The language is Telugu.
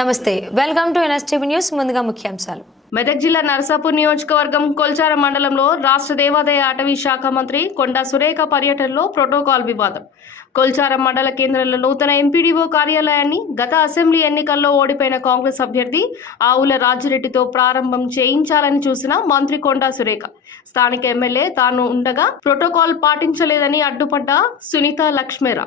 నమస్తే వెల్కమ్ టు ఎన్ఎస్టీవీ న్యూస్ ముందుగా ముఖ్యాంశాలు. మెదక్ జిల్లా నరసాపూర్ నియోజకవర్గం కొల్చార మండలంలో రాష్ట్ర దేవాదాయ అటవీ శాఖ మంత్రి కొండా సురేఖ పర్యటనలో ప్రోటోకాల్ వివాదం. కొల్చారం మండల కేంద్రంలో నూతన ఎంపీడీఓ కార్యాలయాన్ని గత అసెంబ్లీ ఎన్నికల్లో ఓడిపోయిన కాంగ్రెస్ అభ్యర్థి ఆవుల రాజిరెడ్డితో ప్రారంభం చేయించాలని చూసిన మంత్రి కొండా సురేఖ. స్థానిక ఎమ్మెల్యే తాను ఉండగా ప్రోటోకాల్ పాటించలేదని అడ్డుపడ్డ సునీత లక్ష్మీరా.